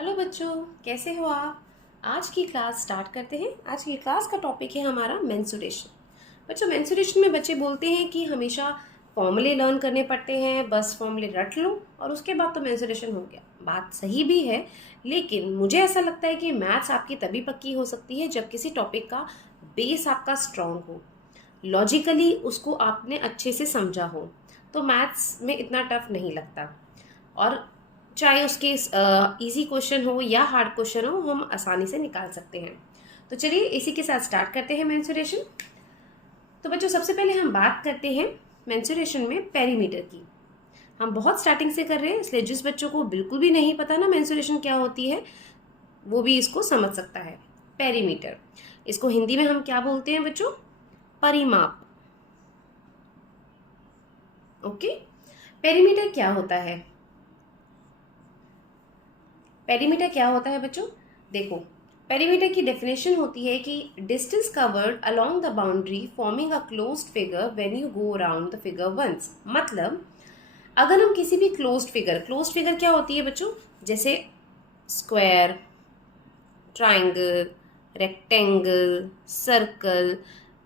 Hello बच्चों, कैसे हो आप। आज की क्लास स्टार्ट करते हैं। आज की क्लास का टॉपिक है हमारा मेंसुरेशन। बच्चों, मेंसुरेशन में बच्चे बोलते हैं कि हमेशा फॉर्मूले लर्न करने पड़ते हैं, बस फॉर्मूले रट लो और उसके बाद तो मेंसुरेशन हो गया। बात सही भी है, लेकिन मुझे ऐसा लगता है कि मैथ्स आपकी तभी पक्की हो सकती है जब किसी टॉपिक का बेस आपका स्ट्रांग हो, लॉजिकली उसको आपने अच्छे से समझा हो, तो मैथ्स में इतना टफ नहीं लगता। और चाहे उसके इजी क्वेश्चन हो या हार्ड क्वेश्चन हो, हम आसानी से निकाल सकते हैं। तो चलिए इसी के साथ स्टार्ट करते हैं मेंसुरेशन। तो बच्चों, सबसे पहले हम बात करते हैं मेंसुरेशन में पेरीमीटर की। हम बहुत स्टार्टिंग से कर रहे हैं, इसलिए जिस बच्चों को बिल्कुल भी नहीं पता ना मेंसुरेशन क्या होती है, वो भी इसको समझ सकता है। पेरीमीटर, इसको हिंदी में हम क्या बोलते हैं बच्चों? परिमाप। ओके, पेरीमीटर क्या होता है? पेरीमीटर क्या होता है बच्चों? देखो, पेरीमीटर की डेफिनेशन होती है कि distance covered along the boundary forming a closed figure when you go around the figure once. मतलब अगर हम किसी भी क्लोज्ड फिगर क्या होती है बच्चों? जैसे स्क्वायर, ट्राइंगल, रेक्टेंगल, सर्कल,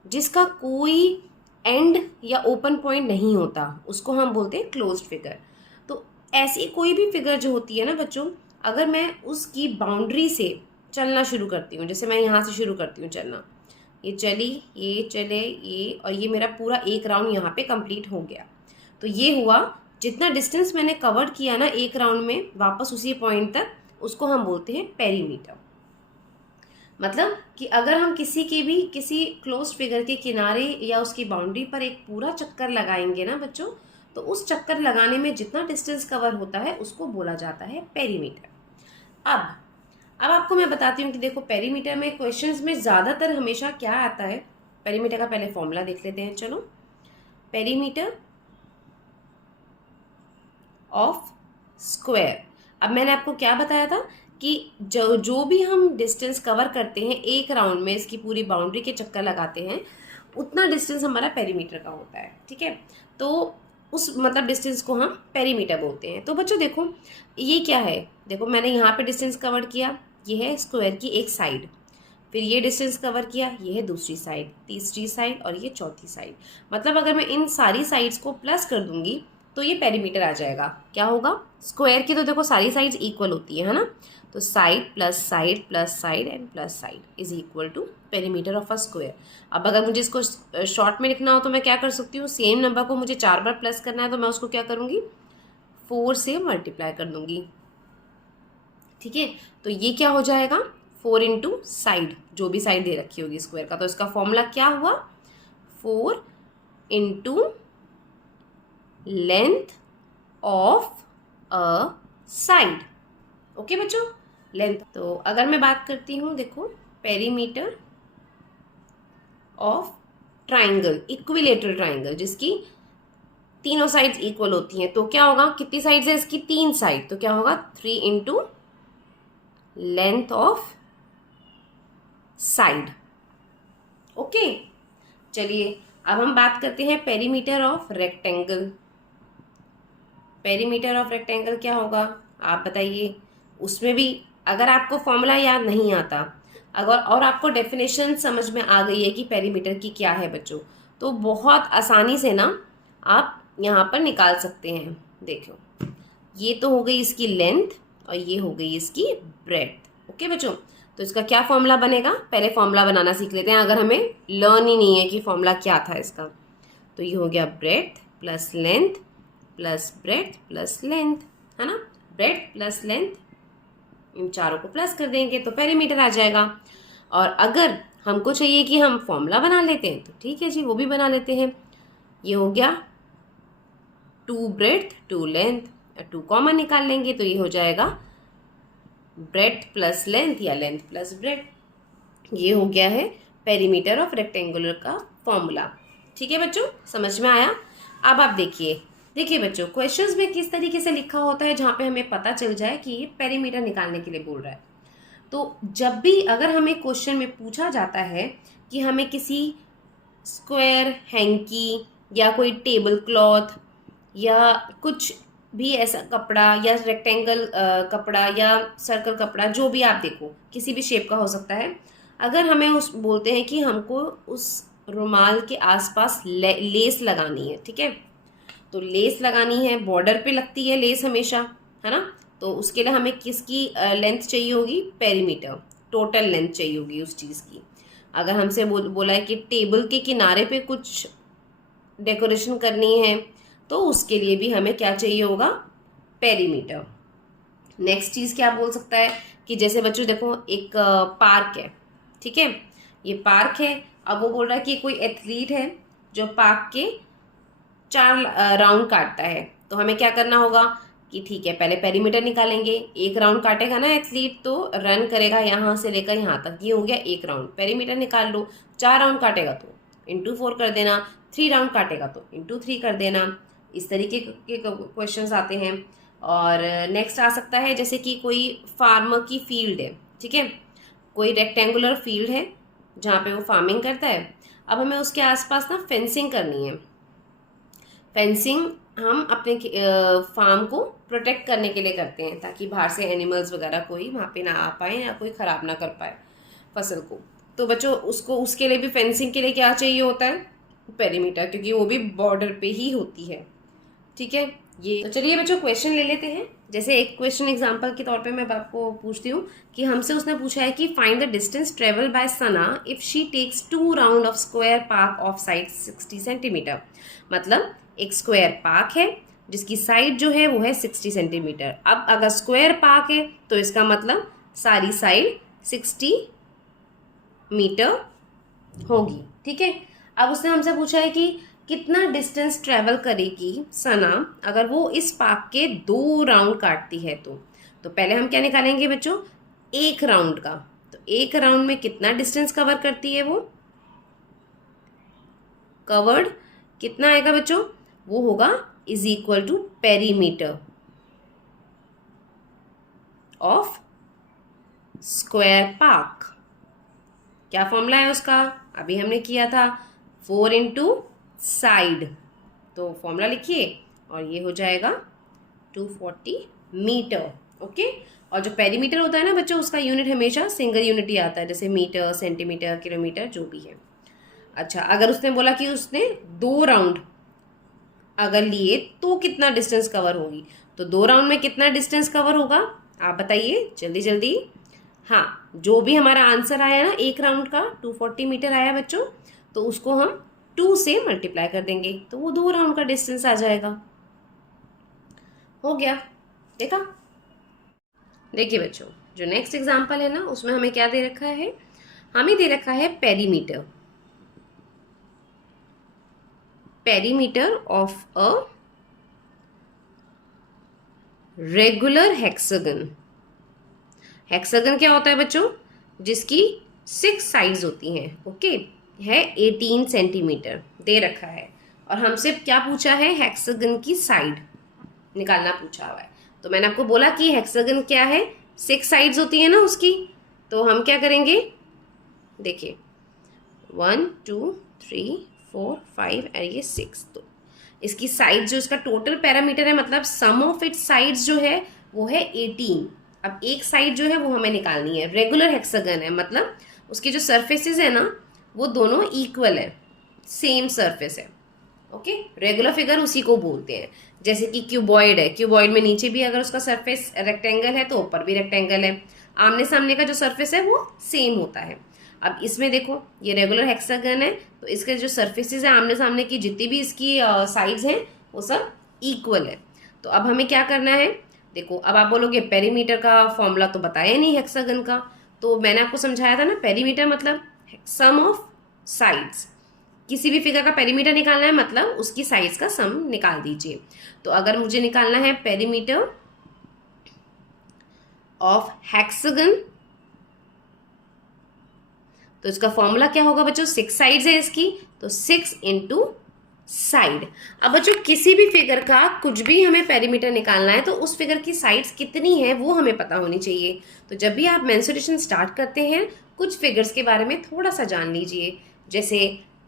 जिसका कोई एंड या ओपन पॉइंट नहीं होता, उसको हम बोलते हैं क्लोज्ड फिगर। तो ऐसी कोई भी फिगर जो होती है ना बच्चों, अगर मैं उसकी बाउंड्री से चलना शुरू करती हूँ, जैसे मैं यहाँ से शुरू करती हूँ चलना, ये चली, ये चले, ये, और ये मेरा पूरा एक राउंड यहाँ पे कंप्लीट हो गया। तो ये हुआ, जितना डिस्टेंस मैंने कवर किया ना एक राउंड में वापस उसी पॉइंट तक, उसको हम बोलते हैं पेरीमीटर। मतलब कि अगर हम किसी क्लोज फिगर के किनारे या उसकी बाउंड्री पर एक पूरा चक्कर लगाएंगे ना बच्चों, तो उस चक्कर लगाने में जितना डिस्टेंस कवर होता है उसको बोला जाता है पेरीमीटर। अब आपको मैं बताती हूँ कि देखो, पेरीमीटर में क्वेश्चंस में ज़्यादातर हमेशा क्या आता है। पेरीमीटर का पहले फॉर्मूला देख लेते हैं। चलो, पेरीमीटर ऑफ स्क्वायर। अब मैंने आपको क्या बताया था कि जो भी हम डिस्टेंस कवर करते हैं एक राउंड में, इसकी पूरी बाउंड्री के चक्कर लगाते हैं, उतना डिस्टेंस हमारा पेरीमीटर का होता है। ठीक है, तो उस मतलब डिस्टेंस को हम पेरीमीटर बोलते हैं। तो बच्चों देखो, ये क्या है? देखो, मैंने यहाँ पे डिस्टेंस कवर किया, ये है स्क्वायर की एक साइड, फिर ये डिस्टेंस कवर किया, ये है दूसरी साइड, तीसरी साइड, और ये चौथी साइड। मतलब अगर मैं इन सारी साइड्स को प्लस कर दूंगी तो ये पेरीमीटर आ जाएगा। क्या होगा? स्क्वायर की तो देखो सारी साइड्स इक्वल होती है ना, तो side plus side plus side and plus side is equal to perimeter of a square. अब अगर मुझे इसको शॉर्ट में लिखना हो तो मैं क्या कर सकती हूँ? सेम नंबर को मुझे 4 बार प्लस करना है, तो मैं उसको क्या करूँगी? 4 से मल्टीप्लाई कर दूंगी। ठीक है, तो ये क्या हो जाएगा? 4 इंटू साइड, जो भी साइड दे रखी होगी स्क्वायर का, तो इसका फॉर्मूला क्या हुआ? 4 into length of a side. Okay बच्चों, लेंथ। तो अगर मैं बात करती हूँ, देखो, perimeter of triangle, equilateral triangle, जिसकी तीनों साइड्स इक्वल होती हैं, तो क्या होगा? कितनी साइड्स है इसकी? 3 साइड, तो क्या होगा? 3 into length of side. Okay, चलिए अब हम बात करते हैं perimeter of rectangle. Perimeter of rectangle क्या होगा? आप बताइए। उसमें भी अगर आपको फॉर्मूला याद नहीं आता, अगर और आपको डेफिनेशन समझ में आ गई है कि पेरीमीटर की क्या है बच्चों, तो बहुत आसानी से ना आप यहाँ पर निकाल सकते हैं। देखो, ये तो हो गई इसकी लेंथ और ये हो गई इसकी ब्रेड्थ। ओके बच्चों, तो इसका क्या फॉर्मूला बनेगा? पहले फॉर्मूला बनाना सीख लेते हैं, अगर हमें लर्न ही नहीं है कि फॉर्मूला क्या था इसका। तो ये हो गया breadth plus length plus breadth plus length, है ना? ब्रेड्थ प्लस लेंथ, इन चारों को प्लस कर देंगे तो पेरीमीटर आ जाएगा। और अगर हमको चाहिए कि हम फॉर्मूला बना लेते हैं, तो ठीक है जी, वो भी बना लेते हैं। ये हो गया 2 ब्रेड्थ 2 लेंथ, 2 कॉमन निकाल लेंगे तो ये हो जाएगा ब्रेड्थ प्लस लेंथ या लेंथ प्लस ब्रेड्थ। ये हो गया है पेरीमीटर ऑफ रेक्टेंगुलर का फॉर्मूला। ठीक है बच्चों, समझ में आया? अब आप देखिए बच्चों, क्वेश्चंस में किस तरीके से लिखा होता है जहाँ पे हमें पता चल जाए कि ये पेरीमीटर निकालने के लिए बोल रहा है। तो जब भी अगर हमें क्वेश्चन में पूछा जाता है कि हमें किसी स्क्वायर, हैंकी या कोई टेबल क्लॉथ या कुछ भी ऐसा कपड़ा या रेक्टेंगल कपड़ा या सर्कल कपड़ा, जो भी आप देखो, किसी भी शेप का हो सकता है, अगर हमें उस बोलते हैं कि हमको उस रुमाल के आसपास लेस लगानी है, ठीक है, तो लेस लगानी है, बॉर्डर पे लगती है लेस हमेशा, है ना, तो उसके लिए हमें किसकी लेंथ चाहिए होगी, पेरीमीटर, टोटल लेंथ चाहिए होगी उस चीज़ की। अगर हमसे बोला है कि टेबल के किनारे पे कुछ डेकोरेशन करनी है, तो उसके लिए भी हमें क्या चाहिए होगा, पेरीमीटर। नेक्स्ट चीज़ क्या बोल सकता है कि जैसे बच्चों देखो एक पार्क है, ठीक है, ये पार्क है, अब वो बोल रहा है कि कोई एथलीट है जो पार्क के 4 राउंड काटता है, तो हमें क्या करना होगा कि ठीक है, पहले पेरीमीटर निकालेंगे, एक राउंड काटेगा ना एथलीट, तो रन करेगा यहाँ से लेकर यहाँ तक, ये हो गया एक राउंड, पेरीमीटर निकाल लो। 4 राउंड काटेगा तो इंटू 4 कर देना, 3 राउंड काटेगा तो इंटू 3 कर देना। इस तरीके के क्वेश्चंस आते हैं। और नेक्स्ट आ सकता है जैसे कि कोई फार्मर की फील्ड है, ठीक है, कोई रेक्टेंगुलर फील्ड है जहाँ पे वो फार्मिंग करता है, अब हमें उसके आसपास ना फेंसिंग करनी है। फेंसिंग हम अपने फार्म को प्रोटेक्ट करने के लिए करते हैं, ताकि बाहर से एनिमल्स वगैरह कोई वहाँ पे ना आ पाए या कोई ख़राब ना कर पाए फसल को। तो बच्चों उसको उसके लिए भी फेंसिंग के लिए क्या चाहिए होता है, पेरीमीटर, क्योंकि वो भी बॉर्डर पे ही होती है, ठीक है। ये तो चलिए बच्चों क्वेश्चन ले लेते हैं। जैसे एक क्वेश्चन एग्जांपल के तौर पे मैं आपको पूछती हूँ कि हमसे उसने पूछा है कि find the distance travel by Sana if she takes 2 round of square park of side 60 centimetre. मतलब एक स्क्वायर पार्क है जिसकी साइड जो है वो है 60 सेंटीमीटर। अब अगर स्क्वायर पार्क है तो इसका मतलब सारी साइड 60 मीटर होगी, ठीक है। अब उसने हमसे पूछा है कि कितना डिस्टेंस ट्रेवल करेगी सना अगर वो इस पार्क के 2 राउंड काटती है। तो पहले हम क्या निकालेंगे बच्चों, एक राउंड का। तो एक राउंड में कितना डिस्टेंस कवर करती है वो, कवर्ड कितना आएगा बच्चों, वो होगा is equal to perimeter of square park. क्या फॉर्मूला है उसका, अभी हमने किया था 4 इंटू साइड, तो फॉर्मूला लिखिए और ये हो जाएगा 240 मीटर, ओके। और जो पेरीमीटर होता है ना बच्चों, उसका यूनिट हमेशा सिंगल यूनिट ही आता है, जैसे मीटर, सेंटीमीटर, किलोमीटर, जो भी है। अच्छा, अगर उसने बोला कि उसने 2 राउंड अगर लिए तो कितना डिस्टेंस कवर होगी, तो 2 राउंड में कितना डिस्टेंस कवर होगा आप बताइए जल्दी जल्दी। हाँ, जो भी हमारा आंसर आया ना एक राउंड का 240 मीटर आया बच्चों, तो उसको हम 2 से मल्टीप्लाई कर देंगे तो वो 2 राउंड का डिस्टेंस आ जाएगा। हो गया, देखा। देखिए बच्चों, जो नेक्स्ट एग्जांपल है ना उसमें हमें क्या दे रखा है, हमें दे रखा है perimeter, perimeter of a regular hexagon. Hexagon क्या होता है बच्चों, जिसकी 6 साइड्स होती हैं, ओके, है 18 सेंटीमीटर दे रखा है। और हमसे क्या पूछा है, हेक्सागन की साइड निकालना पूछा हुआ है। तो मैंने आपको बोला कि हेक्सागन क्या है, 6 साइड्स होती है ना उसकी। तो हम क्या करेंगे, देखिए 1 2 3 4 5 और ये 6, तो इसकी साइड जो इसका टोटल पैरामीटर है, मतलब सम ऑफ इट्स साइड्स जो है वो है 18। अब एक साइड जो है वो हमें निकालनी है, रेगुलर हेक्सागन है, मतलब उसकी जो सरफेसेस है ना वो दोनों इक्वल है, सेम सरफेस है, ओके। रेगुलर फिगर उसी को बोलते हैं। जैसे कि क्यूबॉइड है, क्यूबॉइड में नीचे भी अगर उसका सरफेस रेक्टेंगल है तो ऊपर भी रेक्टेंगल है, आमने सामने का जो सरफेस है वो सेम होता है। अब इसमें देखो ये रेगुलर हेक्सागन है, तो इसके जो सरफेसेस है आमने सामने की जितनी भी इसकी साइड्स हैं वो सब इक्वल है। तो अब हमें क्या करना है, देखो अब आप बोलोगे पेरीमीटर का फॉर्मूला तो बताया नहीं हेक्सागन का, तो मैंने आपको समझाया था ना, पेरीमीटर मतलब सम ऑफ साइड्स। किसी भी फिगर का पेरीमीटर निकालना है मतलब उसकी साइड्स का सम निकाल दीजिए। तो अगर मुझे निकालना है पेरीमीटर ऑफ हेक्सागन, तो इसका फॉर्मूला क्या होगा बच्चों, 6 साइड्स है इसकी, तो 6 इंटू साइड। अब बच्चों किसी भी फिगर का कुछ भी हमें पेरीमीटर निकालना है तो उस फिगर की साइड्स कितनी है वो हमें पता होनी चाहिए। तो जब भी आप मेंसुरेशन स्टार्ट करते हैं कुछ फिगर्स के बारे में थोड़ा सा जान लीजिए, जैसे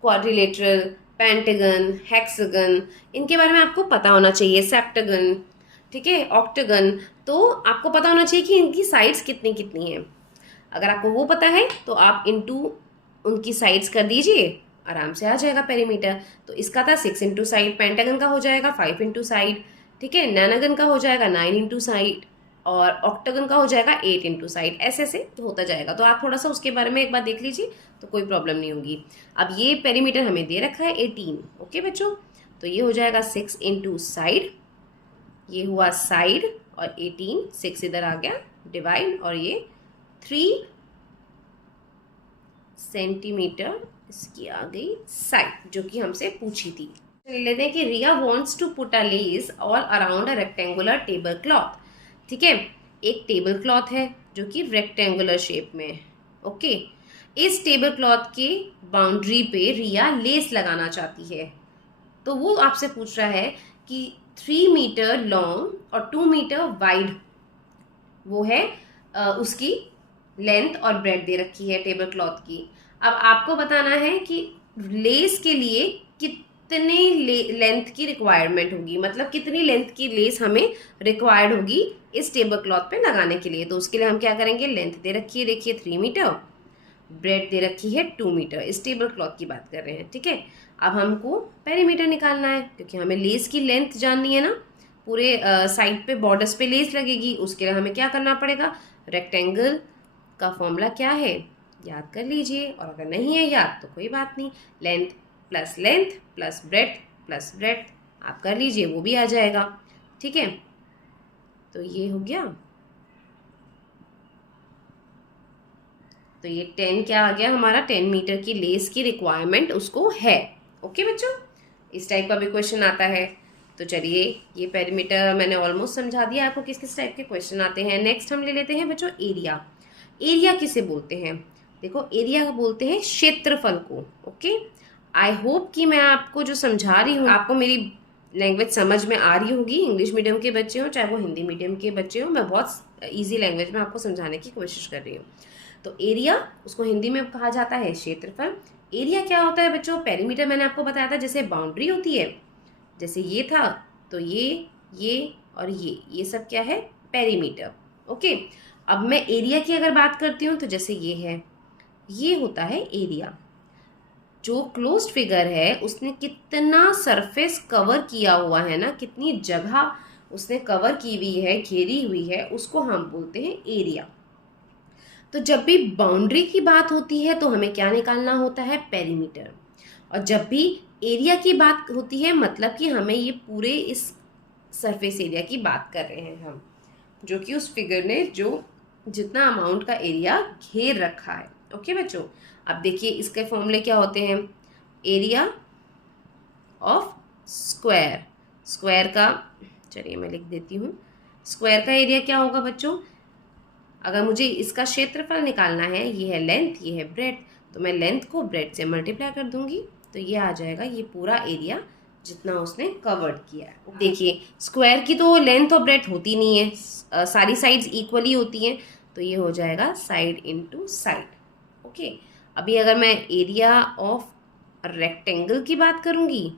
क्वाड्रिलेटरल, पेंटागन, हेक्सागन, इनके बारे में आपको पता होना चाहिए, सेप्टागन, ठीक है, ऑक्टागन, तो आपको पता होना चाहिए कि इनकी साइड्स कितनी कितनी हैं। अगर आपको वो पता है तो आप इनटू उनकी साइड्स कर दीजिए, आराम से आ जाएगा पेरीमीटर। तो इसका था 6 इंटू साइड, पेंटागन का हो जाएगा 5 इंटू साइड, ठीक है, नैनागन का हो जाएगा 9 इंटू साइड, और ऑक्टागन का हो जाएगा 8 इंटू साइड। ऐसे ऐसे होता जाएगा। तो आप थोड़ा सा उसके बारे में एक बार देख लीजिए तो कोई प्रॉब्लम नहीं होगी। अब ये पेरीमीटर हमें दे रखा है 18। ओके बच्चों, तो ये हो जाएगा 6 इंटू साइड, ये हुआ साइड, और 18, 6 इधर आ गया डिवाइड, और ये 3 सेंटीमीटर इसकी आ गई साइड, जो कि हमसे पूछी थी। ले लेते हैं कि Riya wants to put a lace all around a rectangular table cloth. ठीक है, एक टेबल क्लॉथ है जो कि रेक्टेंगुलर शेप में है। ओके, इस टेबल क्लॉथ के बाउंड्री पे रिया लेस लगाना चाहती है। तो वो आपसे पूछ रहा है कि 3 मीटर लॉन्ग और 2 मीटर वाइड वो है उसकी लेंथ और ब्रेड दे रखी है टेबल क्लॉथ की। अब आपको बताना है कि लेस के लिए कितने लेंथ की रिक्वायरमेंट होगी, मतलब कितनी लेंथ की लेस हमें रिक्वायर्ड होगी इस टेबल क्लॉथ पे लगाने के लिए। तो उसके लिए हम क्या करेंगे, लेंथ दे रखी है देखिए 3 मीटर, ब्रेड दे रखी है 2 मीटर, इस टेबल क्लॉथ की बात कर रहे हैं। ठीक है, अब हमको पेरीमीटर निकालना है क्योंकि हमें लेस की लेंथ जाननी है ना, पूरे साइड पे बॉर्डर्स पे लेस लगेगी। उसके लिए हमें क्या करना पड़ेगा, रेक्टेंगल का फॉर्मूला क्या है याद कर लीजिए, और अगर नहीं है याद तो कोई बात नहीं, लेंथ प्लस ब्रेड आप कर लीजिए, वो भी आ जाएगा। ठीक है, तो ये हो गया। तो ये 10 क्या आ गया हमारा, 10 मीटर की लेस की रिक्वायरमेंट उसको है। ओके बच्चों, इस टाइप का भी क्वेश्चन आता है। तो चलिए, ये पेरीमीटर मैंने ऑलमोस्ट समझा दिया आपको किस किस टाइप के क्वेश्चन आते हैं। नेक्स्ट हम ले लेते हैं बच्चों एरिया। एरिया किसे बोलते हैं, देखो एरिया बोलते हैं क्षेत्रफल को। ओके, आई होप कि मैं आपको जो समझा रही हूँ आपको मेरी लैंग्वेज समझ में आ रही होगी। इंग्लिश मीडियम के बच्चे हो चाहे वो हिंदी मीडियम के बच्चे हो, मैं बहुत ईजी लैंग्वेज में आपको समझाने की कोशिश कर रही हूँ। तो एरिया, उसको हिंदी में कहा जाता है क्षेत्रफल। एरिया क्या होता है बच्चों, पेरीमीटर मैंने आपको बताया था, जैसे बाउंड्री होती है, जैसे ये था तो ये और ये सब क्या है, पेरीमीटर। ओके, अब मैं एरिया की अगर बात करती हूँ तो जैसे ये है, ये होता है एरिया। जो क्लोज्ड फिगर है उसने कितना सरफेस कवर किया हुआ है ना, कितनी जगह उसने कवर की हुई है, घेरी हुई है, उसको हम बोलते हैं एरिया। तो जब भी बाउंड्री की बात होती है तो हमें क्या निकालना होता है, पेरीमीटर। और जब भी एरिया की बात होती है मतलब कि हमें ये पूरे इस सरफेस एरिया की बात कर रहे हैं हम, जो कि उस फिगर ने जो जितना अमाउंट का एरिया घेर रखा है। ओके बच्चों, अब देखिए इसके फॉर्मूले क्या होते हैं, एरिया ऑफ स्क्वायर, स्क्वायर का, चलिए मैं लिख देती हूँ, स्क्वायर का एरिया क्या होगा बच्चों, अगर मुझे इसका क्षेत्रफल निकालना है, ये है लेंथ, ये है ब्रेड, तो मैं लेंथ को ब्रेड से मल्टीप्लाई कर दूंगी तो ये आ जाएगा ये पूरा एरिया जितना उसने कवर्ड किया है। देखिए स्क्वायर की तो लेंथ और ब्रेड होती नहीं है, सारी साइड्स इक्वली होती हैं, तो ये हो जाएगा साइड इनटू साइड। ओके, अभी अगर मैं एरिया ऑफ रेक्टेंगल की बात करूंगी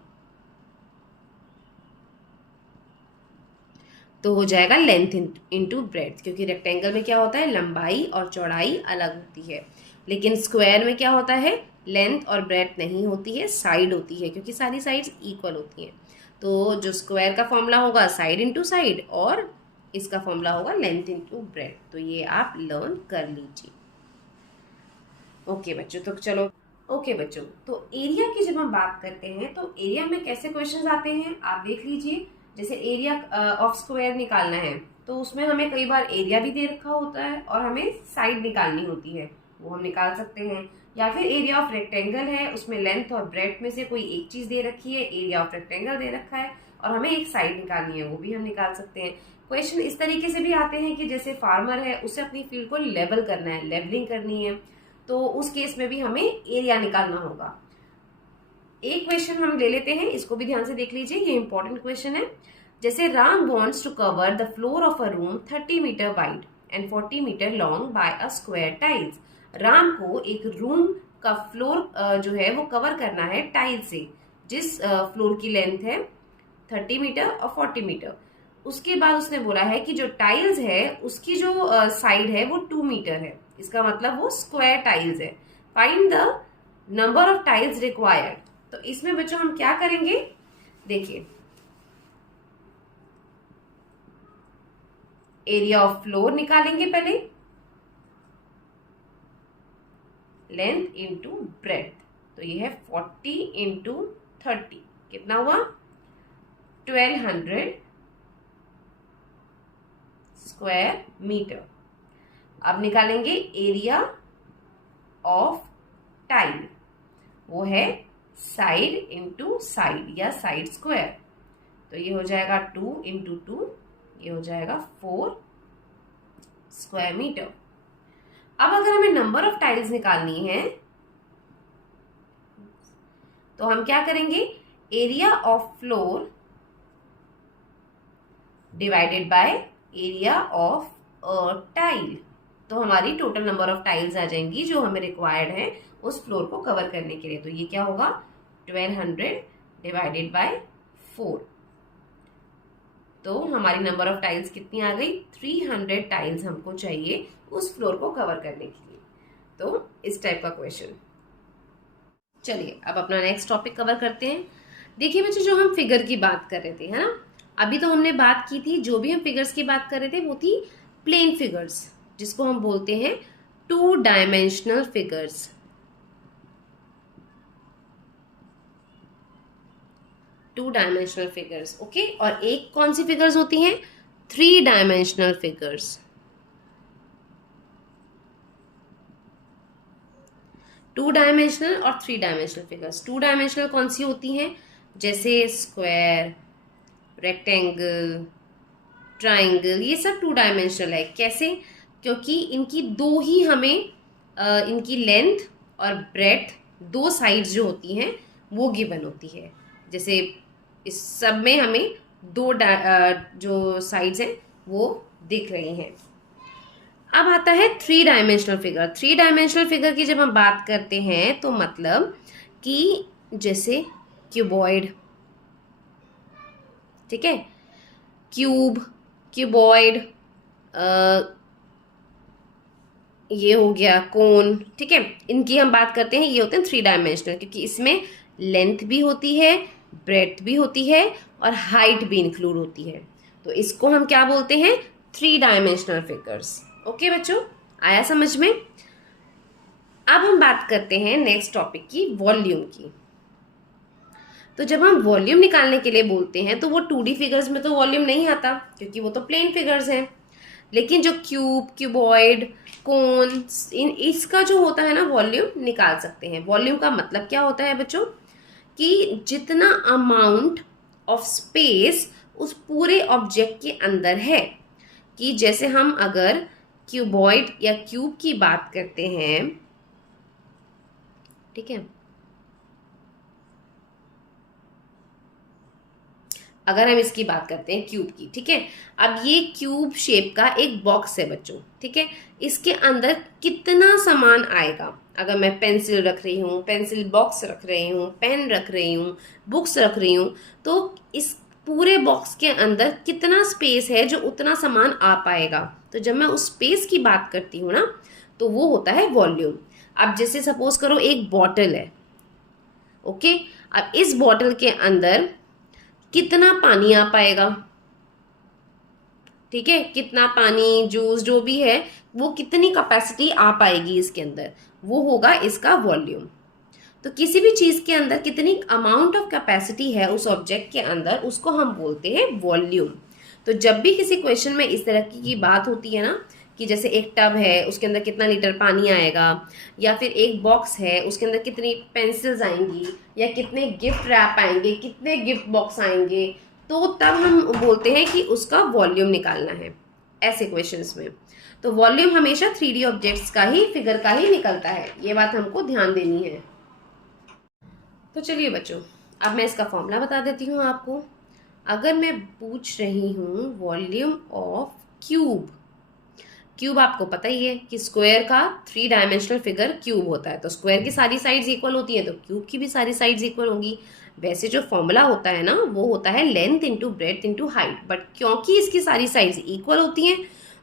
तो हो जाएगा लेंथ इनटू ब्रेड्थ, क्योंकि रेक्टेंगल में क्या होता है, लंबाई और चौड़ाई अलग होती है, लेकिन स्क्वायर में क्या होता है, लेंथ और ब्रेड्थ नहीं होती है, साइड होती है, क्योंकि सारी साइड्स इक्वल होती हैं। तो जो स्क्वायर का फॉर्मूला होगा साइड इनटू साइड, और इसका फॉर्मूला होगा लेंथ इनटू ब्रेड्थ। तो ये आप लर्न कर लीजिए। ओके बच्चों, तो चलो ओके बच्चों, तो एरिया की जब हम बात करते हैं तो एरिया में कैसे क्वेश्चंस आते हैं आप देख लीजिए। जैसे एरिया ऑफ स्क्वायर निकालना है तो उसमें हमें कई बार एरिया भी दे रखा होता है और हमें साइड निकालनी होती है, वो हम निकाल सकते हैं। या फिर एरिया ऑफ रेक्टेंगल है, उसमें लेंथ और ब्रेड्थ में से कोई एक चीज दे रखी है, एरिया ऑफ रेक्टेंगल दे रखा है और हमें एक साइड निकालनी है, वो भी हम निकाल सकते हैं। क्वेश्चन इस तरीके से भी आते हैं कि जैसे फार्मर है, उसे अपनी फील्ड को लेवल करना है, लेवलिंग करनी है, तो उस केस में भी हमें एरिया निकालना होगा। एक क्वेश्चन हम ले लेते हैं, इसको भी ध्यान से देख लीजिए, ये इंपॉर्टेंट क्वेश्चन है। जैसे Ram wants to cover the floor of a room 30 metre wide and 40 metre long by a square tiles. Ram को एक रूम का फ्लोर जो है वो कवर करना है टाइल से, जिस फ्लोर की लेंथ है 30 मीटर और 40 मीटर, उसके बाद उसने बोला है कि जो टाइल्स है उसकी जो साइड है वो 2 मीटर है, इसका मतलब वो स्क्वायर टाइल्स है। Find the number of tiles required. तो इसमें बच्चों हम क्या करेंगे, देखिए एरिया ऑफ फ्लोर निकालेंगे पहले, लेंथ इंटू ब्रेथ, तो ये है 40 इंटू 30, कितना हुआ 1200 स्क्वायर मीटर। अब निकालेंगे एरिया ऑफ टाइल, वो है साइड इंटू साइड या साइड स्क्वायर, तो ये हो जाएगा 2 इंटू 2, ये हो जाएगा 4 स्क्वायर मीटर। अब अगर हमें नंबर ऑफ टाइल्स निकालनी है तो हम क्या करेंगे, area of floor divided by area of tile, तो हमारी टोटल नंबर ऑफ टाइल्स आ जाएंगी जो हमें रिक्वायर्ड है उस फ्लोर को कवर करने के लिए। तो ये क्या होगा 1200 डिवाइडेड बाय 4, तो हमारी नंबर ऑफ टाइल्स कितनी आ गई, 300 टाइल्स हमको चाहिए उस फ्लोर को कवर करने के लिए। तो इस टाइप का क्वेश्चन। चलिए अब अपना नेक्स्ट टॉपिक कवर करते हैं। देखिए बच्चों, जो हम फिगर की बात कर रहे थे, है ना, अभी तो हमने बात की थी, जो भी हम फिगर्स की बात कर रहे थे वो थी प्लेन फिगर्स, जिसको हम बोलते हैं 2 dimensional figures. 2 dimensional figures, okay. और एक कौन सी फिगर्स होती हैं, 3 डायमेंशनल फिगर्स। 2 डायमेंशनल और 3 डायमेंशनल फिगर्स। 2 डायमेंशनल कौन सी होती हैं, जैसे स्क्वायर, रेक्टेंगल, ट्राइंगल, ये सब 2 डायमेंशनल है। कैसे, क्योंकि इनकी दो ही हमें इनकी लेंथ और ब्रेथ, 2 साइड्स जो होती हैं वो गिवन होती है। जैसे इस सब में हमें 2 जो साइड्स हैं वो दिख रही हैं। अब आता है 3 डायमेंशनल फिगर। 3 डायमेंशनल फिगर की जब हम बात करते हैं तो मतलब कि जैसे क्यूबॉइड, ठीक है, क्यूब, क्यूबॉइड, ये हो गया कोन, ठीक है, इनकी हम बात करते हैं, ये होते हैं 3 डायमेंशनल, क्योंकि इसमें लेंथ भी होती है, ब्रेथ भी होती है और हाइट भी इंक्लूड होती है। तो इसको हम क्या बोलते हैं, 3 डायमेंशनल फिगर्स। ओके बच्चों, आया समझ में। अब हम बात करते हैं नेक्स्ट टॉपिक की, वॉल्यूम की। तो जब हम वॉल्यूम निकालने के लिए बोलते हैं तो वो 2D फिगर्स में तो वॉल्यूम नहीं आता, क्योंकि वो तो प्लेन फिगर्स हैं। लेकिन जो क्यूब, क्यूबॉइड, कोन, इसका जो होता है ना, वॉल्यूम निकाल सकते हैं। वॉल्यूम का मतलब क्या होता है बच्चों, कि जितना अमाउंट ऑफ स्पेस उस पूरे ऑब्जेक्ट के अंदर है। कि जैसे हम अगर क्यूबॉइड या क्यूब की बात करते हैं, ठीक है, अगर हम इसकी बात करते हैं क्यूब की, ठीक है, अब ये क्यूब शेप का एक बॉक्स है बच्चों, ठीक है, इसके अंदर कितना सामान आएगा। अगर मैं पेंसिल रख रही हूँ, पेंसिल बॉक्स रख रही हूँ, पेन रख रही हूँ, बुक्स रख रही हूँ, तो इस पूरे बॉक्स के अंदर कितना स्पेस है जो उतना सामान आ पाएगा। तो जब मैं उस स्पेस की बात करती हूँ ना, तो वो होता है वॉल्यूम। अब जैसे सपोज करो एक बॉटल है, ओके, अब इस बॉटल के अंदर कितना पानी आ पाएगा, ठीक है, कितना पानी, जूस जो भी है, वो कितनी कैपेसिटी आ पाएगी इसके अंदर, वो होगा इसका वॉल्यूम। तो किसी भी चीज के अंदर कितनी अमाउंट ऑफ कैपेसिटी है उस ऑब्जेक्ट के अंदर, उसको हम बोलते हैं वॉल्यूम। तो जब भी किसी क्वेश्चन में इस तरह की बात होती है ना, कि जैसे एक टब है उसके अंदर कितना लीटर पानी आएगा, या फिर एक बॉक्स है उसके अंदर कितनी पेंसिल्स आएंगी, या कितने गिफ्ट रैप आएंगे, कितने गिफ्ट बॉक्स आएंगे, तो तब हम बोलते हैं कि उसका वॉल्यूम निकालना है ऐसे क्वेश्चंस में। तो वॉल्यूम हमेशा 3D ऑब्जेक्ट्स का ही, फिगर का ही निकलता है, ये बात हमको ध्यान देनी है। तो चलिए बच्चों, अब मैं इसका फॉर्मूला बता देती हूँ आपको। अगर मैं पूछ रही हूँ वॉल्यूम ऑफ क्यूब, क्यूब आपको पता ही है कि स्क्वायर का 3 डायमेंशनल फिगर क्यूब होता है, तो स्क्वायर की सारी साइड्स इक्वल होती है तो क्यूब की भी सारी साइड्स इक्वल होंगी। वैसे जो फॉर्मूला होता है ना वो होता है length into breadth into height, but क्योंकि इसकी सारी साइड्स इक्वल होती हैं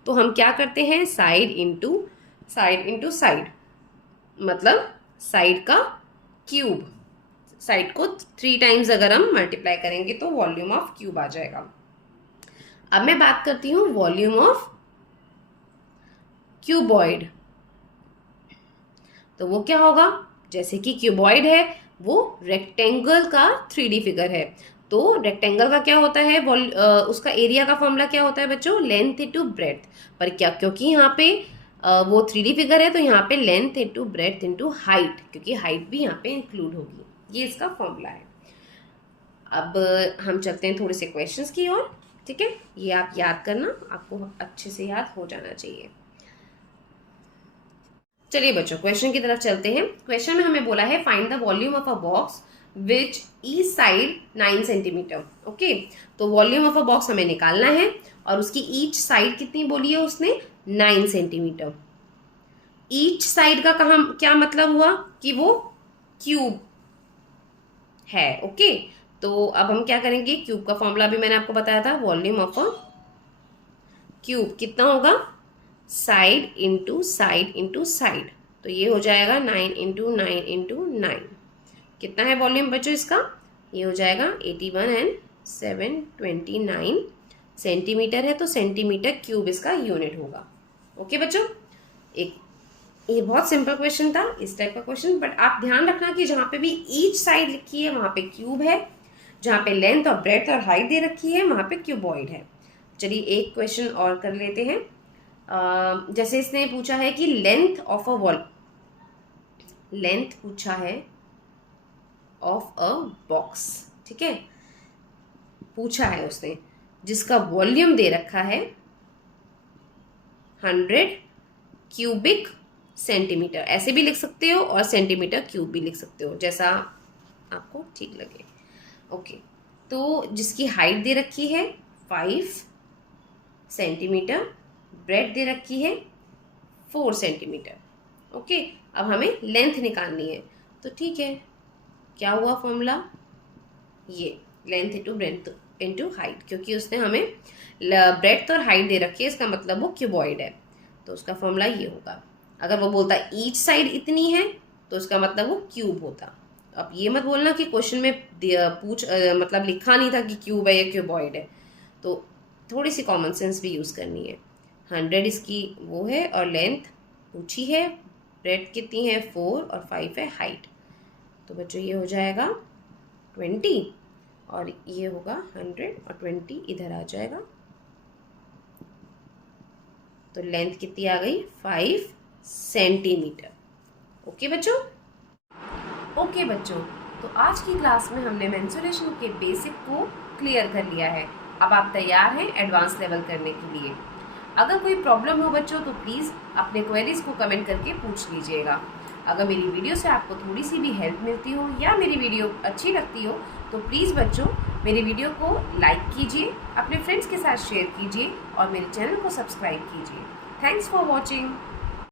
तो हम क्या करते हैं, साइड इंटू साइड, मतलब साइड का क्यूब। साइड को 3 टाइम्स अगर हम मल्टीप्लाई करेंगे तो वॉल्यूम ऑफ क्यूब आ जाएगा। अब मैं बात करती हूँ वॉल्यूम ऑफ क्यूबॉइड। तो वो क्या होगा, जैसे कि क्यूबॉइड है वो रेक्टेंगल का 3D फिगर है, तो रेक्टेंगल का क्या होता है, उसका एरिया का फॉर्मूला क्या होता है बच्चों, लेंथ इंटू ब्रेड्थ। पर क्या, क्योंकि यहाँ पे वो 3D फिगर है तो यहाँ पे length into breadth into height, क्योंकि हाइट भी यहाँ पे इंक्लूड होगी। ये इसका फॉर्मूला है। अब हम चलते हैं थोड़े से क्वेश्चंस की ओर, ठीक है। ये आप याद करना, आपको अच्छे से याद हो जाना चाहिए। चलिए बच्चों क्वेश्चन की तरफ चलते हैं। क्वेश्चन में हमें बोला है find the volume of a box which each side 9 centimetre. Okay, तो वॉल्यूम ऑफ अ बॉक्स हमें निकालना है और उसकी ईच साइड कितनी बोली है उसने, 9 सेंटीमीटर। ईच साइड का क्या मतलब हुआ कि वो क्यूब है। ओके, तो अब हम क्या करेंगे, क्यूब का फॉर्मूला भी मैंने आपको बताया था, वॉल्यूम ऑफ अ क्यूब कितना होगा, side into side into side, तो ये हो जाएगा 9 इंटू 9 इंटू 9। कितना है वॉल्यूम बच्चों इसका, ये हो जाएगा 81 एंड 729 सेंटीमीटर है, तो सेंटीमीटर क्यूब इसका यूनिट होगा। ओके बच्चों, ये बहुत सिंपल क्वेश्चन था, इस टाइप का क्वेश्चन, बट आप ध्यान रखना कि जहाँ पे भी ईच साइड लिखी है वहाँ पे क्यूब है, जहाँ पे लेंथ और ब्रेड्थ और हाइट दे रखी है वहाँ पे क्यूबॉइड है। चलिए एक क्वेश्चन और कर लेते हैं। जैसे इसने पूछा है कि लेंथ ऑफ अ लेंथ पूछा है ऑफ अ बॉक्स, ठीक है, पूछा है उसने, जिसका वॉल्यूम दे रखा है 100 क्यूबिक सेंटीमीटर, ऐसे भी लिख सकते हो और सेंटीमीटर क्यूब भी लिख सकते हो, जैसा आपको ठीक लगे। ओके, तो जिसकी हाइट दे रखी है 5 सेंटीमीटर, ब्रेड दे रखी है 4 सेंटीमीटर। ओके, अब हमें लेंथ निकालनी है, तो ठीक है, क्या हुआ फॉर्मूला, ये length into breadth into height, क्योंकि उसने हमें ब्रेड्थ और हाइट दे रखी है, इसका मतलब वो क्यूबॉइड है, तो उसका फॉर्मूला ये होगा। अगर वो बोलता ईच साइड इतनी है तो उसका मतलब वो क्यूब होता। अब ये मत बोलना कि क्वेश्चन में मतलब लिखा नहीं था कि क्यूब है या क्यूबॉइड है, तो थोड़ी सी कॉमन सेंस भी यूज़ करनी है। 100 इसकी वो है और लेंथ पूछी है, ब्रेड्थ कितनी है 4 और 5 है हाइट, तो बच्चों ये हो जाएगा 20 और ये होगा 100 और 20 इधर आ जाएगा, तो लेंथ कितनी आ गई 5 सेंटीमीटर। ओके बच्चों, ओके बच्चों, तो आज की क्लास में हमने मेंसुरेशन के बेसिक को क्लियर कर लिया है। अब आप तैयार हैं एडवांस लेवल करने के लिए। अगर कोई प्रॉब्लम हो बच्चों तो प्लीज़ अपने क्वेरीज को कमेंट करके पूछ लीजिएगा। अगर मेरी वीडियो से आपको थोड़ी सी भी हेल्प मिलती हो या मेरी वीडियो अच्छी लगती हो तो प्लीज़ बच्चों मेरी वीडियो को लाइक कीजिए, अपने फ्रेंड्स के साथ शेयर कीजिए और मेरे चैनल को सब्सक्राइब कीजिए। Thanks for watching.